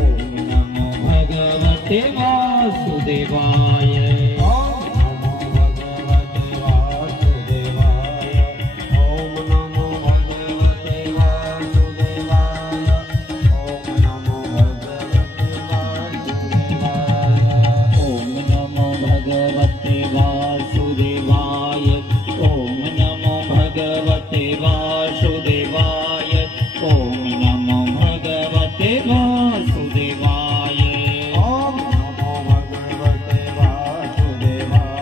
ઓમ નમો ભગવતે વાસુદેવાય. ઓમ નમો ભગવતે વાસુદેવાય. ઓમ નમો ભગવતે વાસુદેવાય. ઓમ નમો ભગવતે વાસુદેવાય. ઓમ નમો ભગવતે વાસુદેવાય. ઓમ નમો ભગવતે વાસુદેવાય. ઓમ નમો ભગવતે વાસુદેવાય. ઓમ નમો ભગવતે વાસુદેવાય.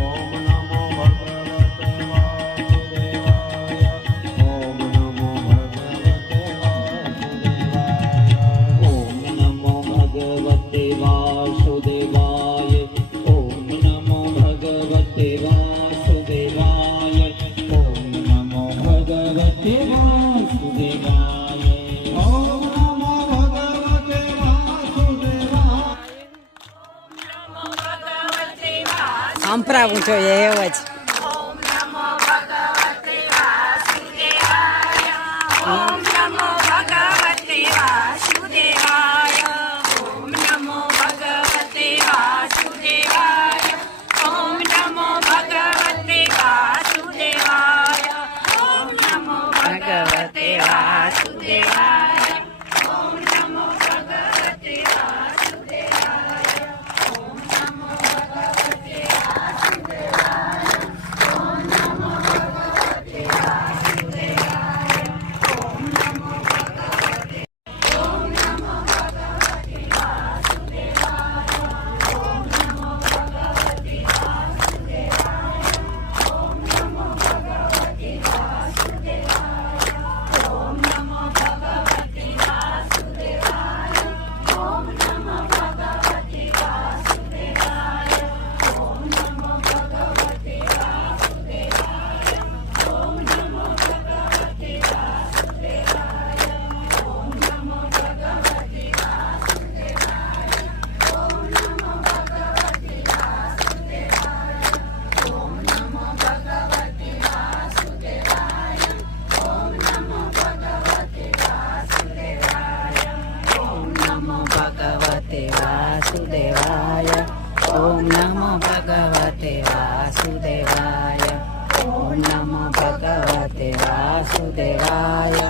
ઓમ નમો ભગવતે વાસુદેવાય. ઓમ નમો ભગવતે વાસુદેવાય. ઓમ નમો ભગવતે વાસુદેવાય. ઓમ નમો ભગવતે વાસુદેવાય. ઓમ નમો ભગવતે વાસુદેવાય. ઓમ નમો ભગવતે વાસુદેવાય. સંભળાવું જોઈએ એવો જ ઓમ નમો ભગવતે વાસુદેવાય. ઓમ નમો ભગવતે વાસુદેવાય. ઓમ નમો ભગવતે વાસુદેવાય. ઓમ નમો ભગવતે વાસુદેવાય. ઓમ નમો ભગવતે વાસુદેવાય. ઓમ નમો ભગવતે વાસુદેવાય. ઓમ નમો ભગવતે વાસુદેવાય. ઓમ નમો ભગવતે ઓમ નમો ભગવતે વાસુદેવાય. ઓમ નમો ભગવતે વાસુદેવાય. ઓમ નમો ભગવતે વાસુદેવાય. ઓમ નમો ભગવતે વાસુદેવાય. ઓમ નમો ભગવતે વાસુદેવાય. ઓમ નમો ભગવતે વાસુદેવાય. ઓમ નમો ભગવતે વાસુદેવાય. ઓમ નમો ભગવતે વાસુદેવાય. ઓમ નમો ભગવતે વાસુદેવાય. ઓમ નમો ભગવતે વાસુદેવાય. ઓમ નમો ભગવતે વાસુદેવાય. ઓમ નમો ભગવતે વાસુદેવાય. ઓમ નમો ભગવતે વાસુદેવાય. ઓમ નમો ભગવતે વાસુદેવાય.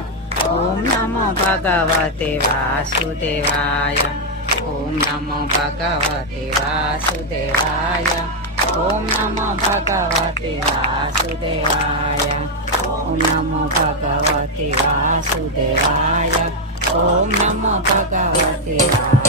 ઓમ નમો ભગવતે વાસુદેવાય. ઓમ નમો ભગવતે વાસુદેવાય. ઓમ નમો ભગવતે વાસુદેવાય. ઓમ નમો ભગવતે વાસુદેવાય. ઓમ નમો ભગવતે વાસુદેવાય.